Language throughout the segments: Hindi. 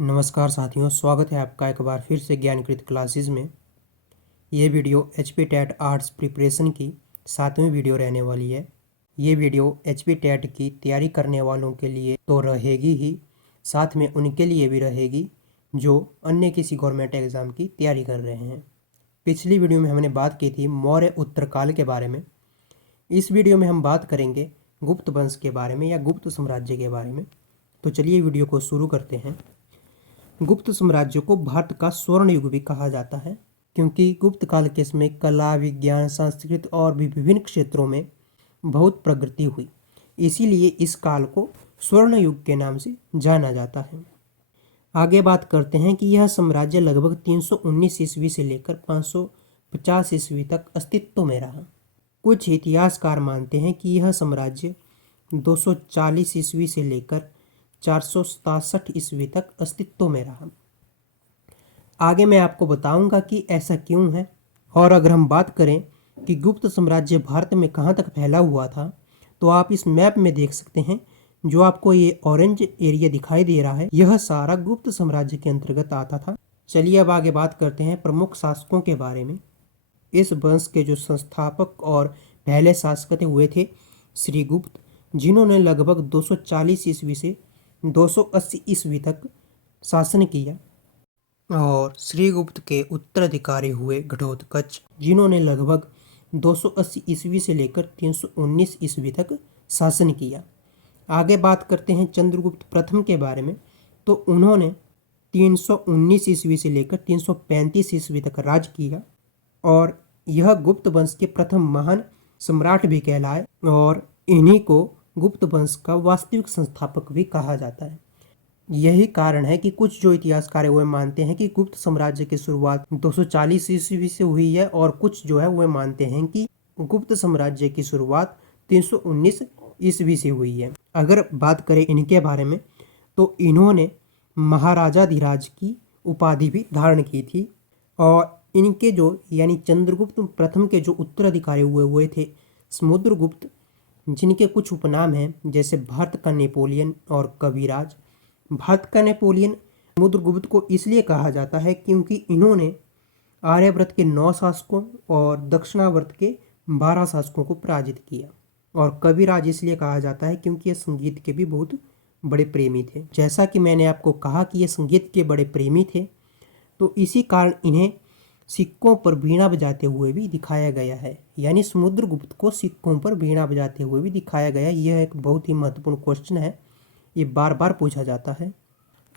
नमस्कार साथियों, स्वागत है आपका एक बार फिर से ज्ञानकृत क्लासेस में। ये video HP TET arts preparation की 7वीं वीडियो रहने वाली है। ये वीडियो HP टेट की तैयारी करने वालों के लिए तो रहेगी ही, साथ में उनके लिए भी रहेगी जो अन्य किसी गवर्नमेंट एग्ज़ाम की तैयारी कर रहे हैं। पिछली वीडियो में हमने बात की थी मौर्य उत्तरकाल के बारे में। इस वीडियो में हम बात करेंगे गुप्त वंश के बारे में या गुप्त साम्राज्य के बारे में। तो चलिए वीडियो को शुरू करते हैं। गुप्त साम्राज्य को भारत का स्वर्ण युग भी कहा जाता है, क्योंकि गुप्त काल के समय कला, विज्ञान, संस्कृत और भी विभिन्न क्षेत्रों में बहुत प्रगति हुई। इसीलिए इस काल को स्वर्ण युग के नाम से जाना जाता है। आगे बात करते हैं कि यह साम्राज्य लगभग 319 ईस्वी से लेकर 550 ईस्वी तक अस्तित्व में रहा। कुछ इतिहासकार मानते हैं कि यह साम्राज्य 240 ईस्वी से लेकर 467 ईस्वी तक अस्तित्व में रहा। आगे मैं आपको बताऊंगा कि ऐसा क्यों है। और अगर हम बात करें कि गुप्त साम्राज्य भारत में कहाँ तक फैला हुआ था, तो आप इस मैप में देख सकते हैं। जो आपको ये ऑरेंज एरिया दिखाई दे रहा है, यह सारा गुप्त साम्राज्य के अंतर्गत आता था। चलिए अब आगे बात करते हैं प्रमुख शासकों के बारे में। इस वंश के जो संस्थापक और पहले शासक हुए थे श्रीगुप्त, जिन्होंने लगभग 240 ईस्वी से 280 ईस्वी तक शासन किया। और श्रीगुप्त के उत्तराधिकारी हुए घटोत्कच, जिन्होंने लगभग 280 ईस्वी से लेकर 319 ईस्वी तक शासन किया। आगे बात करते हैं चंद्रगुप्त प्रथम के बारे में। तो उन्होंने 319 ईस्वी से लेकर 335 ईस्वी तक राज किया और यह गुप्त वंश के प्रथम महान सम्राट भी कहलाए और इन्हीं को गुप्त वंश का वास्तविक संस्थापक भी कहा जाता है। यही कारण है कि कुछ जो इतिहासकार है वह मानते हैं कि गुप्त साम्राज्य की शुरुआत 240 ईस्वी से हुई है और कुछ जो है वह मानते हैं कि गुप्त साम्राज्य की शुरुआत 319 ईस्वी से हुई है। अगर बात करें इनके बारे में, तो इन्होंने महाराजाधिराज की उपाधि भी धारण की थी और इनके जो यानी चंद्रगुप्त प्रथम के जो उत्तराधिकारी हुए थे समुद्रगुप्त, जिनके कुछ उपनाम हैं जैसे भारत का नेपोलियन और कविराज। भारत का नेपोलियन समुद्रगुप्त को इसलिए कहा जाता है क्योंकि इन्होंने आर्यव्रत के 9 शासकों और दक्षिणावर्त के 12 शासकों को पराजित किया। और कविराज इसलिए कहा जाता है क्योंकि ये संगीत के भी बहुत बड़े प्रेमी थे। जैसा कि मैंने आपको कहा कि ये संगीत के बड़े प्रेमी थे, तो इसी कारण इन्हें सिक्कों पर वीणा बजाते हुए भी दिखाया गया है। यानी समुद्रगुप्त को सिक्कों पर वीणा बजाते हुए भी दिखाया गया। यह एक बहुत ही महत्वपूर्ण क्वेश्चन है, ये बार बार पूछा जाता है।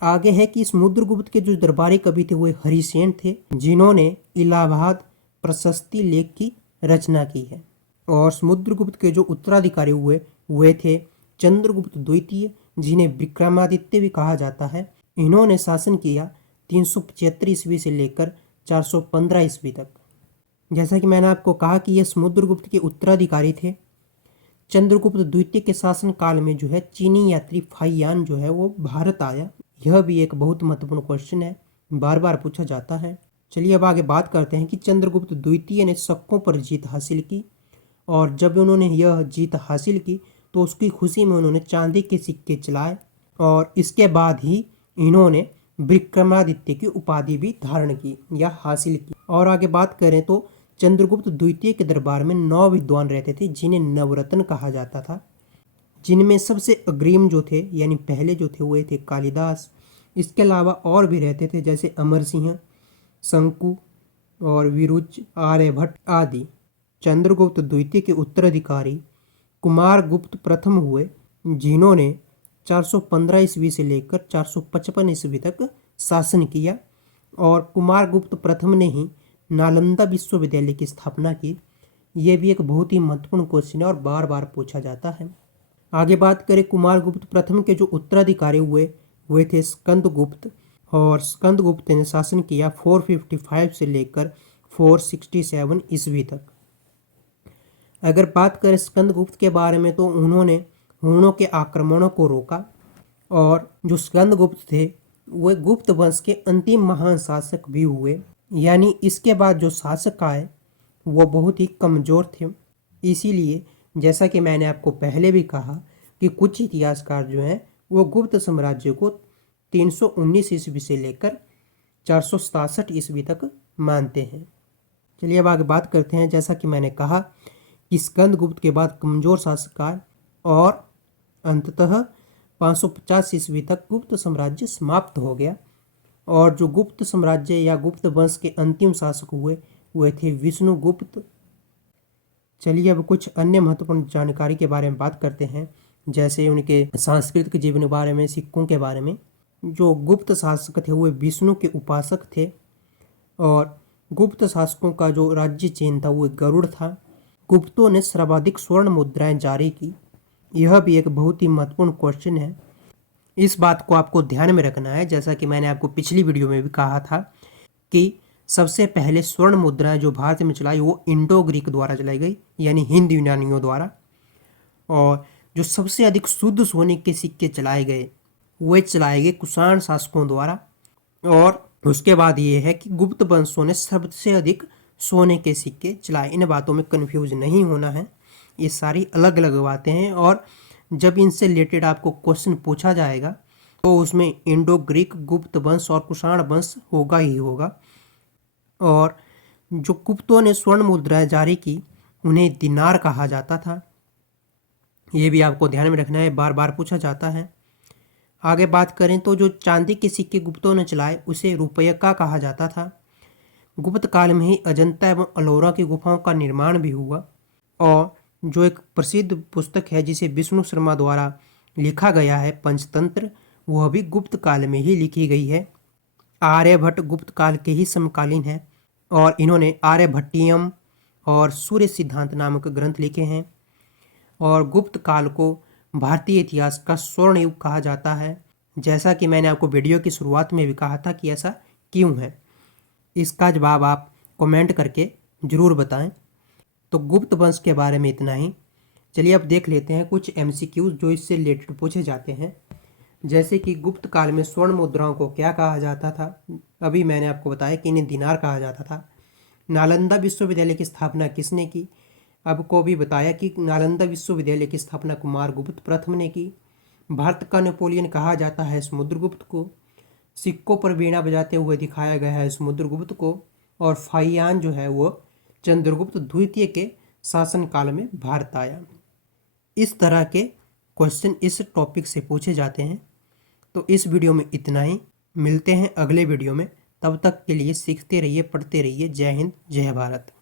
आगे है कि समुद्रगुप्त के जो दरबारी कवि थे वो हरिसेन थे, जिन्होंने इलाहाबाद प्रशस्ति लेख की रचना की है। और समुद्रगुप्त के जो उत्तराधिकारी हुए थे चंद्रगुप्त द्वितीय, जिन्हें विक्रमादित्य भी कहा जाता है। इन्होंने शासन किया 375 ईस्वी से लेकर 415 ईस्वी तक। जैसा कि मैंने आपको कहा कि ये समुद्रगुप्त के उत्तराधिकारी थे। चंद्रगुप्त द्वितीय के शासन काल में जो है चीनी यात्री फाहियान जो है वो भारत आया। यह भी एक बहुत महत्वपूर्ण क्वेश्चन है, बार बार पूछा जाता है। चलिए अब आगे बात करते हैं कि चंद्रगुप्त द्वितीय ने शकों पर जीत हासिल की और जब उन्होंने यह जीत हासिल की तो उसकी खुशी में उन्होंने चांदी के सिक्के चलाए और इसके बाद ही इन्होंने विक्रमादित्य की उपाधि भी धारण की या हासिल की। और आगे बात करें तो चंद्रगुप्त द्वितीय के दरबार में 9 विद्वान रहते थे, जिन्हें नवरत्न कहा जाता था। जिनमें सबसे अग्रिम जो थे यानी पहले जो थे वे थे कालिदास। इसके अलावा और भी रहते थे जैसे अमर सिंह, शंकु और विरुच, आर्यभट्ट आदि। चंद्रगुप्त द्वितीय के उत्तराधिकारी कुमारगुप्त प्रथम हुए, जिन्होंने 415 ईस्वी से लेकर 455 ईस्वी तक शासन किया और कुमारगुप्त प्रथम ने ही नालंदा विश्वविद्यालय की स्थापना की। यह भी एक बहुत ही महत्वपूर्ण क्वेश्चन है और बार बार पूछा जाता है। आगे बात करें कुमारगुप्त प्रथम के जो उत्तराधिकारी हुए थे स्कंदगुप्त, और स्कंदगुप्त ने शासन किया 455 से लेकर 467 ईस्वी तक। अगर बात करें स्कंदगुप्त के बारे में, तो उन्होंने हुणों के आक्रमणों को रोका और जो स्कंदगुप्त थे वे गुप्त वंश के अंतिम महान शासक भी हुए। यानी इसके बाद जो शासक आए वो बहुत ही कमज़ोर थे। इसीलिए जैसा कि मैंने आपको पहले भी कहा कि कुछ इतिहासकार जो हैं वो गुप्त साम्राज्य को 319 ईस्वी से लेकर 467 ईस्वी तक मानते हैं। चलिए अब आगे बात करते हैं। जैसा कि मैंने कहा कि स्कंदगुप्त के बाद कमजोर शासकाल और अंततः 550 ईस्वी तक गुप्त साम्राज्य समाप्त हो गया और जो गुप्त साम्राज्य या गुप्त वंश के अंतिम शासक हुए थे विष्णुगुप्त। चलिए अब कुछ अन्य महत्वपूर्ण जानकारी के बारे में बात करते हैं, जैसे उनके सांस्कृतिक जीवन के बारे में, सिक्कों के बारे में। जो गुप्त शासक थे वो विष्णु के उपासक थे और गुप्त शासकों का जो राज्य चिन्ह था वो गरुड़ था। गुप्तों ने सर्वाधिक स्वर्ण मुद्राएं जारी की। यह भी एक बहुत ही महत्वपूर्ण क्वेश्चन है, इस बात को आपको ध्यान में रखना है। जैसा कि मैंने आपको पिछली वीडियो में भी कहा था कि सबसे पहले स्वर्ण मुद्राएं जो भारत में चलाई वो इंडो ग्रीक द्वारा चलाई गई, यानी हिंद यूनानियों द्वारा। और जो सबसे अधिक शुद्ध सोने के सिक्के चलाए गए वे चलाए गए कुषाण शासकों द्वारा। और उसके बाद ये है कि गुप्त वंशों ने सबसे अधिक सोने के सिक्के चलाए। इन बातों में कंफ्यूज नहीं होना है, ये सारी अलग अलग बातें हैं और जब इनसे रिलेटेड आपको क्वेश्चन पूछा जाएगा तो उसमें इंडो ग्रीक, गुप्त वंश और कुषाण वंश होगा ही होगा। और जो गुप्तों ने स्वर्ण मुद्राएं जारी की उन्हें दिनार कहा जाता था, ये भी आपको ध्यान में रखना है, बार बार पूछा जाता है। आगे बात करें तो जो चांदी के सिक्के गुप्तों ने चलाए उसे रुपयका कहा जाता था। गुप्त काल में ही अजंता एवं अलोरा की गुफाओं का निर्माण भी हुआ। और जो एक प्रसिद्ध पुस्तक है जिसे विष्णु शर्मा द्वारा लिखा गया है पंचतंत्र, वह भी गुप्त काल में ही लिखी गई है। आर्यभट्ट गुप्त काल के ही समकालीन है और इन्होंने आर्यभट्टियम और सूर्य सिद्धांत नामक ग्रंथ लिखे हैं। और गुप्त काल को भारतीय इतिहास का स्वर्ण युग कहा जाता है, जैसा कि मैंने आपको वीडियो की शुरुआत में भी कहा था कि ऐसा क्यों है। इसका जवाब आप कमेंट करके ज़रूर बताएं। तो गुप्त वंश के बारे में इतना ही। चलिए अब देख लेते हैं कुछ MCQs जो इससे रिलेटेड पूछे जाते हैं। जैसे कि गुप्त काल में स्वर्ण मुद्राओं को क्या कहा जाता था, अभी मैंने आपको बताया कि इन्हें दिनार कहा जाता था। नालंदा विश्वविद्यालय की स्थापना किसने की, आपको भी बताया कि नालंदा विश्वविद्यालय की स्थापना कुमारगुप्त प्रथम ने की। भारत का नेपोलियन कहा जाता है समुद्रगुप्त को। सिक्कों पर वीणा बजाते हुए दिखाया गया है समुद्रगुप्त को। और फाहियान जो है वो चंद्रगुप्त द्वितीय के शासनकाल में भारत आया। इस तरह के क्वेश्चन इस टॉपिक से पूछे जाते हैं। तो इस वीडियो में इतना ही, मिलते हैं अगले वीडियो में। तब तक के लिए सीखते रहिए, पढ़ते रहिए। जय हिंद, जय भारत।